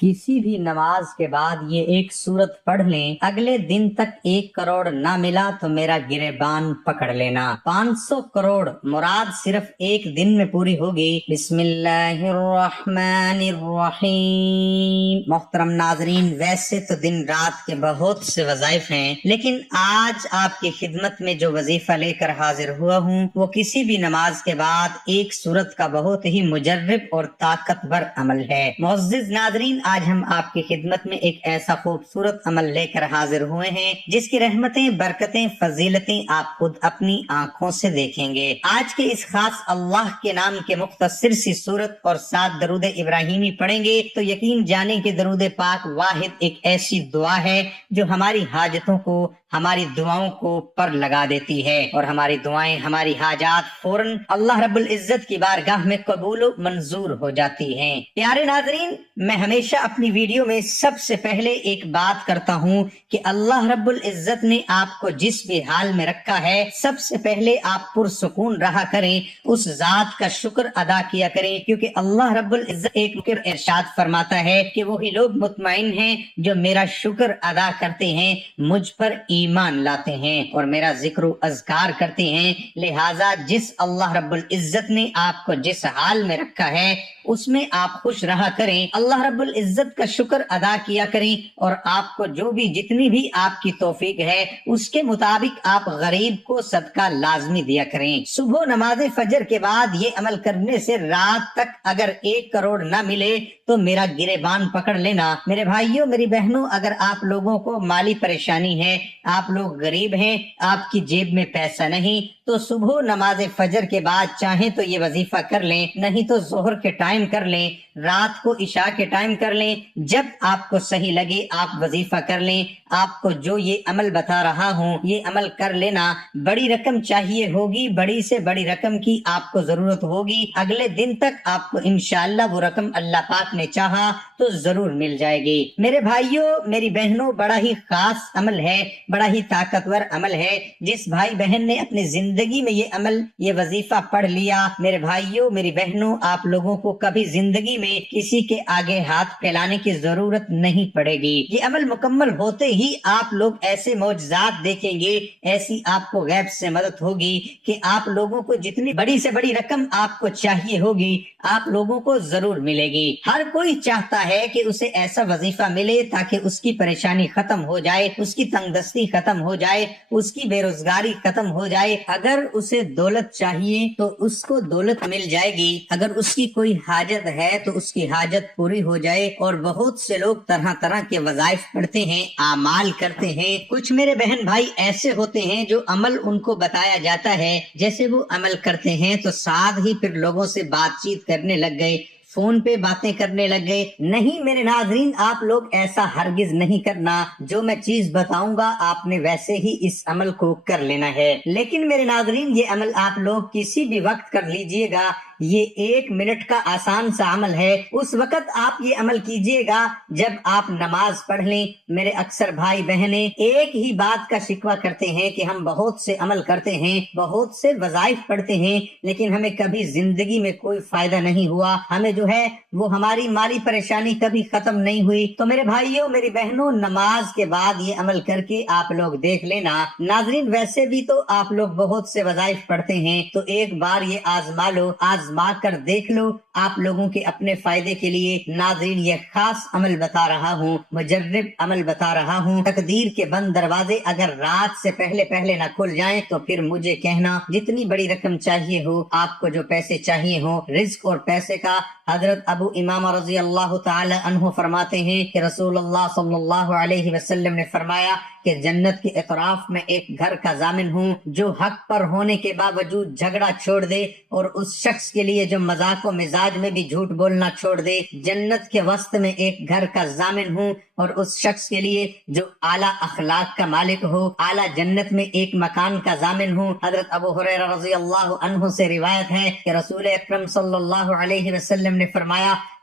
کسی بھی نماز کے بعد یہ ایک سورت پڑھ لیں، اگلے دن تک 1 کروڑ نہ ملا تو میرا گریبان پکڑ لینا۔ 500 کروڑ مراد صرف ایک دن میں پوری ہوگی۔ بسم اللہ الرحمن الرحیم۔ محترم ناظرین، ویسے تو دن رات کے بہت سے وظائف ہیں، لیکن آج آپ کی خدمت میں جو وظیفہ لے کر حاضر ہوا ہوں وہ کسی بھی نماز کے بعد ایک سورت کا بہت ہی مجرب اور طاقتور عمل ہے۔ معزز ناظرین، آج ہم آپ کی خدمت میں ایک ایسا خوبصورت عمل لے کر حاضر ہوئے ہیں جس کی رحمتیں، برکتیں، فضیلتیں آپ خود اپنی آنکھوں سے دیکھیں گے۔ آج کے اس خاص اللہ کے نام کے مختصر سی سورت اور 7 درود ابراہیمی پڑھیں گے تو یقین جانیں کہ درود پاک واحد ایک ایسی دعا ہے جو ہماری حاجتوں کو، ہماری دعاؤں کو پر لگا دیتی ہے، اور ہماری دعائیں، ہماری حاجات فوراً اللہ رب العزت کی بارگاہ میں قبول و منظور ہو جاتی ہیں۔ پیارے ناظرین، میں ہمیشہ اپنی ویڈیو میں سب سے پہلے ایک بات کرتا ہوں کہ اللہ رب العزت نے آپ کو جس بھی حال میں رکھا ہے، سب سے پہلے آپ پرسکون رہا کریں، اس ذات کا شکر ادا کیا کریں، کیونکہ اللہ رب العزت ایک ارشاد فرماتا ہے کہ وہی لوگ مطمئن ہیں جو میرا شکر ادا کرتے ہیں، مجھ پر ایمان لاتے ہیں اور میرا ذکر و اذکار کرتے ہیں۔ لہٰذا جس اللہ رب العزت نے آپ کو جس حال میں رکھا ہے اس میں آپ خوش رہا کریں، اللہ رب العزت کا شکر ادا کیا کریں، اور آپ کو جو بھی جتنی بھی آپ کی توفیق ہے اس کے مطابق آپ غریب کو صدقہ لازمی دیا کریں۔ صبح نماز فجر کے بعد یہ عمل کرنے سے رات تک اگر 1 کروڑ نہ ملے تو میرا گریبان پکڑ لینا۔ میرے بھائیوں، میری بہنوں، اگر آپ لوگوں کو مالی پریشانی ہے، آپ لوگ غریب ہیں، آپ کی جیب میں پیسہ نہیں، تو صبح نماز فجر کے بعد چاہیں تو یہ وظیفہ کر لیں، نہیں تو ظہر کے ٹائم کر لیں، رات کو عشاء کے ٹائم کر لیں، جب آپ کو صحیح لگے آپ وظیفہ کر لیں۔ آپ کو جو یہ عمل بتا رہا ہوں یہ عمل کر لینا۔ بڑی رقم چاہیے ہوگی، بڑی سے بڑی رقم کی آپ کو ضرورت ہوگی، اگلے دن تک آپ کو انشاءاللہ وہ رقم اللہ پاک نے چاہا تو ضرور مل جائے گی۔ میرے بھائیوں، میری بہنوں، بڑا ہی خاص عمل ہے، بڑا ہی طاقتور عمل ہے۔ جس بھائی بہن نے اپنی زندگی میں یہ عمل، یہ وظیفہ پڑھ لیا، میرے بھائیوں، میری بہنوں، آپ لوگوں کو کبھی زندگی میں کسی کے آگے ہاتھ پھیلانے کی ضرورت نہیں پڑے گی۔ یہ عمل مکمل ہوتے ہی آپ لوگ ایسے معجزات دیکھیں گے، ایسی آپ کو غیب سے مدد ہوگی کہ آپ لوگوں کو جتنی بڑی سے بڑی رقم آپ کو چاہیے ہوگی آپ لوگوں کو ضرور ملے گی۔ ہر کوئی چاہتا ہے کہ اسے ایسا وظیفہ ملے تاکہ اس کی پریشانی ختم ہو جائے، اس کی تنگ دستی ختم ہو جائے، اس کی بے روزگاری ختم ہو جائے۔ اگر اسے دولت چاہیے تو اس کو دولت مل جائے گی، اگر اس کی کوئی حاجت ہے تو اس کی حاجت پوری ہو جائے۔ اور بہت سے لوگ طرح طرح کے وظائف پڑھتے ہیں، اعمال کرتے ہیں۔ کچھ میرے بہن بھائی ایسے ہوتے ہیں جو عمل ان کو بتایا جاتا ہے، جیسے وہ عمل کرتے ہیں تو ساتھ ہی پھر لوگوں سے بات چیت کرنے لگ گئے، فون پہ باتیں کرنے لگ گئے۔ نہیں میرے ناظرین، آپ لوگ ایسا ہرگز نہیں کرنا۔ جو میں چیز بتاؤں گا آپ نے ویسے ہی اس عمل کو کر لینا ہے۔ لیکن میرے ناظرین، یہ عمل آپ لوگ کسی بھی وقت کر لیجئے گا، یہ 1 منٹ کا آسان سا عمل ہے۔ اس وقت آپ یہ عمل کیجئے گا جب آپ نماز پڑھ لیں۔ میرے اکثر بھائی بہنیں ایک ہی بات کا شکوہ کرتے ہیں کہ ہم بہت سے عمل کرتے ہیں، بہت سے وظائف پڑھتے ہیں، لیکن ہمیں کبھی زندگی میں کوئی فائدہ نہیں ہوا، ہمیں جو ہے وہ ہماری مالی پریشانی کبھی ختم نہیں ہوئی۔ تو میرے بھائیوں، میری بہنوں، نماز کے بعد یہ عمل کر کے آپ لوگ دیکھ لینا۔ ناظرین، ویسے بھی تو آپ لوگ بہت سے وظائف پڑھتے ہیں، تو ایک بار یہ آزما لو، آزما کر دیکھ لو آپ لوگوں کے اپنے فائدے کے لیے۔ ناظرین، یہ خاص عمل بتا رہا ہوں، مجرب عمل بتا رہا ہوں۔ تقدیر کے بند دروازے اگر رات سے پہلے پہلے نہ کھل جائیں تو پھر مجھے کہنا، جتنی بڑی رقم چاہیے ہو، آپ کو جو پیسے چاہیے ہو، رزق اور پیسے کا حضرت ابو امامہ رضی اللہ تعالی عنہ فرماتے ہیں کہ رسول اللہ صلی اللہ علیہ وسلم نے فرمایا کہ جنت کے اطراف میں ایک گھر کا ضامن ہوں جو حق پر ہونے کے باوجود جھگڑا چھوڑ دے، اور اس شخص کے لیے جو مذاق و مزاج میں بھی جھوٹ بولنا چھوڑ دے۔ جنت کے وسط میں ایک گھر کا ضامن ہوں، اور اس شخص کے لیے جو اعلیٰ اخلاق کا مالک ہو، اعلیٰ جنت میں ایک مکان کا ضامن ہوں۔ حضرت ابو ہریرہ رضی اللہ عنہ سے روایت ہے کہ رسول اکرم صلی اللہ علیہ وسلم نے فرمایا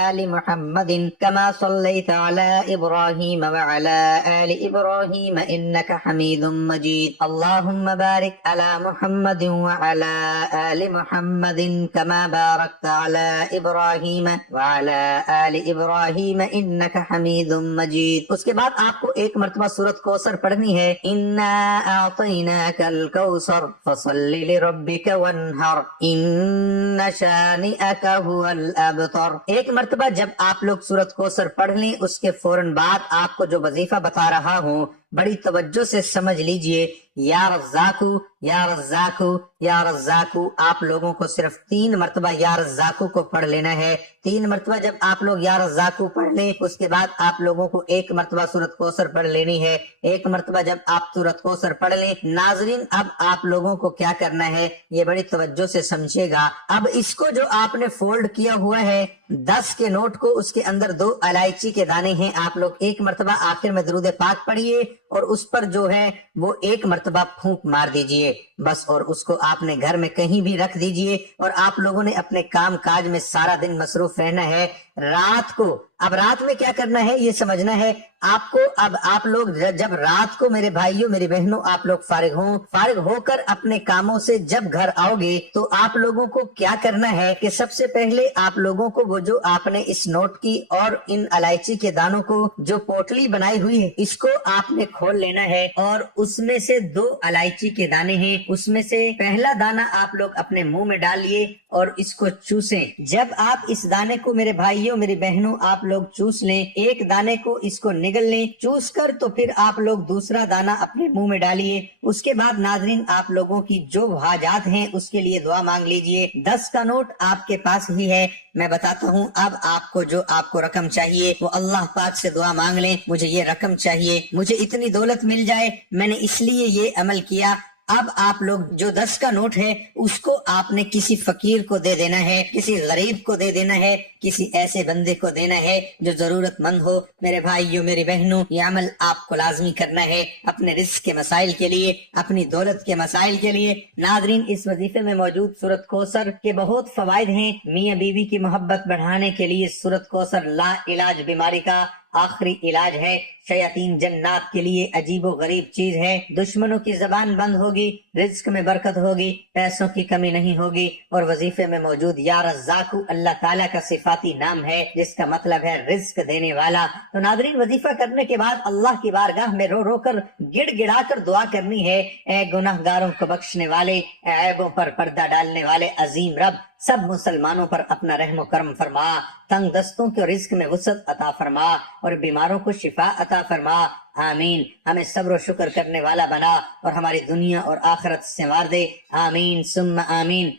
آل محمد كما صليت على إبراهيم وعلى آل إبراهيم إنك حميد مجيد اللهم بارك على محمد وعلى آل محمد كما باركت على إبراهيم وعلى آل إبراهيم إنك حميد مجيد. اس کے بعد آپ کو ایک مرتبہ سورۃ کوثر پڑھنی ہے. انا اعطیناک الکوثر فصل لربک وانحر ان شانئک هو الابتر. ایک مرتبہ جب آپ لوگ سورۃ کوثر پڑھ لیں اس کے فوراً بعد آپ کو جو وظیفہ بتا رہا ہوں بڑی توجہ سے سمجھ لیجئے. یا رزاقو یا رزاقو یا رزاقو. آپ لوگوں کو صرف 3 مرتبہ یا رزاقو کو پڑھ لینا ہے. 3 مرتبہ جب آپ لوگ یا رزاقو پڑھ لیں اس کے بعد آپ لوگوں کو ایک مرتبہ سورۃ کوثر پڑھ لینی ہے. ایک مرتبہ جب آپ سورۃ کوثر پڑھ لیں ناظرین اب آپ لوگوں کو کیا کرنا ہے یہ بڑی توجہ سے سمجھے گا. اب اس کو جو آپ نے فولڈ کیا ہوا ہے 10 کے نوٹ کو اس کے اندر 2 الائچی کے دانے ہیں. آپ لوگ ایک مرتبہ آخر میں درود پاک پڑھیے اور اس پر جو ہے وہ ایک مرتبہ پھونک مار دیجئے بس. اور اس کو آپ نے گھر میں کہیں بھی رکھ دیجئے اور آپ لوگوں نے اپنے کام کاج میں سارا دن مصروف رہنا ہے. رات کو اب رات میں کیا کرنا ہے یہ سمجھنا ہے آپ کو. اب آپ لوگ جب رات کو میرے بھائیوں میری بہنوں آپ لوگ فارغ ہو کر اپنے کاموں سے جب گھر آؤ گے تو آپ لوگوں کو کیا کرنا ہے کہ سب سے پہلے آپ لوگوں کو وہ جو آپ نے اس نوٹ کی اور ان الائچی کے دانوں کو جو پوٹلی بنائی ہوئی ہے اس کو آپ نے کھول لینا ہے اور اس میں سے 2 الائچی کے دانے ہیں. اس میں سے پہلا دانہ آپ لوگ اپنے منہ میں ڈالیے اور اس کو چوسیں. جب آپ اس دانے کو میرے بھائیوں میری بہنوں آپ لوگ چوس لیں ایک دانے کو اس کو نگل لیں چوس کر تو پھر آپ لوگ دوسرا دانہ اپنے منہ میں ڈالیے. اس کے بعد ناظرین آپ لوگوں کی جو حاجات ہیں اس کے لیے دعا مانگ لیجئے. 10 کا نوٹ آپ کے پاس ہی ہے میں بتاتا ہوں. اب آپ کو رقم چاہیے وہ اللہ پاک سے دعا مانگ لیں مجھے یہ رقم چاہیے مجھے اتنی دولت مل جائے میں نے اس لیے یہ عمل کیا. اب آپ لوگ جو 10 کا نوٹ ہے اس کو آپ نے کسی فقیر کو دے دینا ہے کسی غریب کو دے دینا ہے کسی ایسے بندے کو دینا ہے جو ضرورت مند ہو. میرے بھائیوں میری بہنوں یہ عمل آپ کو لازمی کرنا ہے اپنے رزق کے مسائل کے لیے اپنی دولت کے مسائل کے لیے. ناظرین اس وظیفے میں موجود سورۃ کوثر کے بہت فوائد ہیں. میاں بیوی کی محبت بڑھانے کے لیے سورۃ کوثر لا علاج بیماری کا آخری علاج ہے. شیاطین جنات کے لیے عجیب و غریب چیز ہے. دشمنوں کی زبان بند ہوگی رزق میں برکت ہوگی پیسوں کی کمی نہیں ہوگی. اور وظیفے میں موجود یا رزاق اللہ تعالیٰ کا صفاتی نام ہے جس کا مطلب ہے رزق دینے والا. تو ناظرین وظیفہ کرنے کے بعد اللہ کی بارگاہ میں رو رو کر گڑ گڑا کر دعا کرنی ہے. اے گناہ گاروں کو بخشنے والے اے عیبوں پر پردہ ڈالنے والے عظیم رب سب مسلمانوں پر اپنا رحم و کرم فرما. تنگ دستوں کے رزق میں وسعت عطا فرما اور بیماروں کو شفا عطا فرما. آمین. ہمیں صبر و شکر کرنے والا بنا اور ہماری دنیا اور آخرت سے سنوار دے. آمین ثم آمین.